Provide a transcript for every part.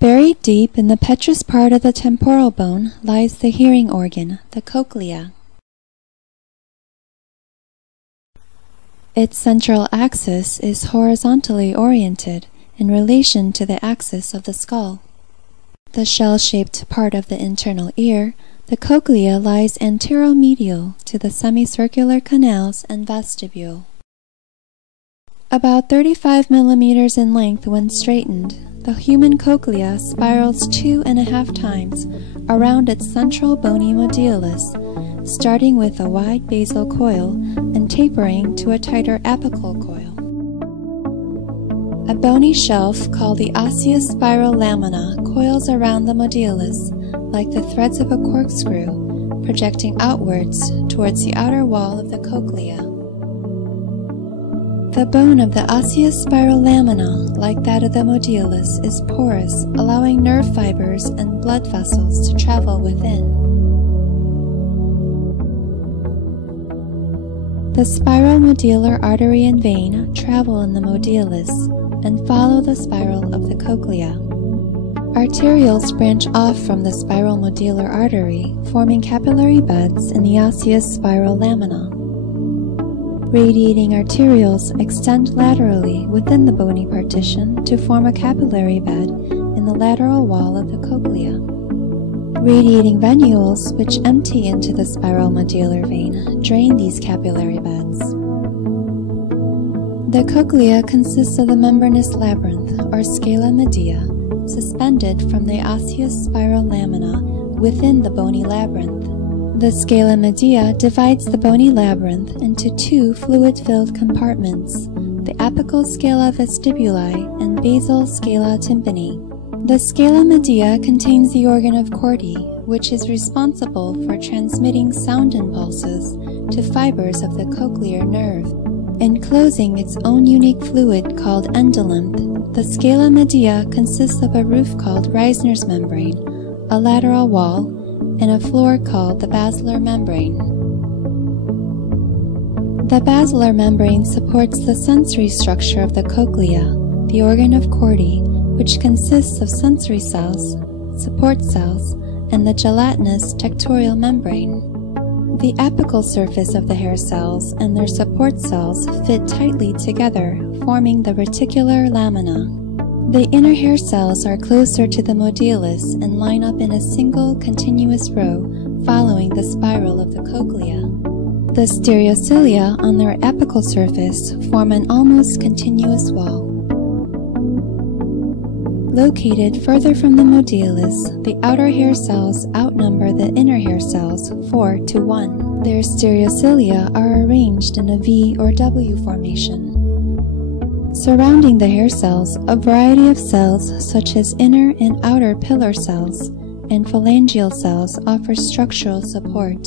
Buried deep in the petrous part of the temporal bone lies the hearing organ, the cochlea. Its central axis is horizontally oriented in relation to the axis of the skull. The shell-shaped part of the internal ear, the cochlea, lies anteromedial to the semicircular canals and vestibule. About 35 millimeters in length when straightened, the human cochlea spirals 2.5 times around its central bony modulus, starting with a wide basal coil and tapering to a tighter apical coil. A bony shelf called the osseous spiral lamina coils around the modulus like the threads of a corkscrew, projecting outwards towards the outer wall of the cochlea. The bone of the osseous spiral lamina, like that of the modulus, is porous, allowing nerve fibers and blood vessels to travel within. The spiral modular artery and vein travel in the modulus and follow the spiral of the cochlea. Arterioles branch off from the spiral modular artery, forming capillary beds in the osseous spiral lamina. Radiating arterioles extend laterally within the bony partition to form a capillary bed in the lateral wall of the cochlea. Radiating venules, which empty into the spiral modular vein, drain these capillary beds. The cochlea consists of the membranous labyrinth, or scala media, suspended from the osseous spiral lamina within the bony labyrinth. The scala media divides the bony labyrinth into 2 fluid-filled compartments, the apical scala vestibuli and basal scala tympani. The scala media contains the organ of Corti, which is responsible for transmitting sound impulses to fibers of the cochlear nerve. Enclosing its own unique fluid called endolymph, the scala media consists of a roof called Reisner's membrane, a lateral wall, and a floor called the basilar membrane. The basilar membrane supports the sensory structure of the cochlea, the organ of Corti, which consists of sensory cells, support cells, and the gelatinous tectorial membrane. The apical surface of the hair cells and their support cells fit tightly together, forming the reticular lamina. The inner hair cells are closer to the modulus and line up in a single continuous row following the spiral of the cochlea. The stereocilia on their apical surface form an almost continuous wall. Located further from the modulus, the outer hair cells outnumber the inner hair cells 4 to 1. Their stereocilia are arranged in a V or W formation. Surrounding the hair cells, a variety of cells such as inner and outer pillar cells and phalangeal cells offer structural support.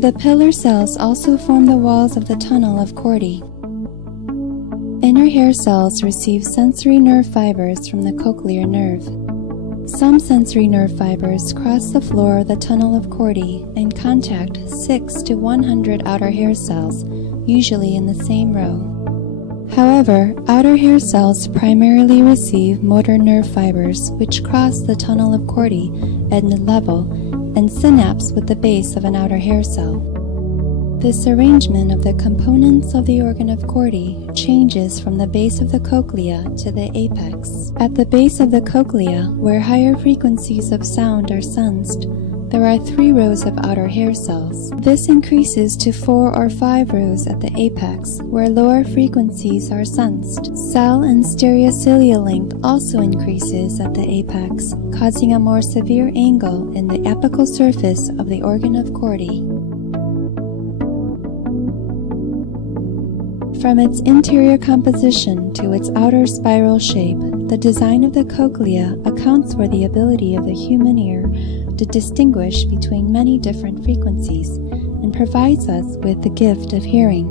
The pillar cells also form the walls of the tunnel of Corti. Inner hair cells receive sensory nerve fibers from the cochlear nerve. Some sensory nerve fibers cross the floor of the tunnel of Corti and contact 6 to 100 outer hair cells, usually in the same row. However, outer hair cells primarily receive motor nerve fibers which cross the tunnel of Corti at mid-level and synapse with the base of an outer hair cell. This arrangement of the components of the organ of Corti changes from the base of the cochlea to the apex. At the base of the cochlea, where higher frequencies of sound are sensed, there are 3 rows of outer hair cells. This increases to 4 or 5 rows at the apex, where lower frequencies are sensed. Cell and stereocilia length also increases at the apex, causing a more severe angle in the apical surface of the organ of Corti. From its interior composition to its outer spiral shape, the design of the cochlea accounts for the ability of the human ear to distinguish between many different frequencies and provides us with the gift of hearing.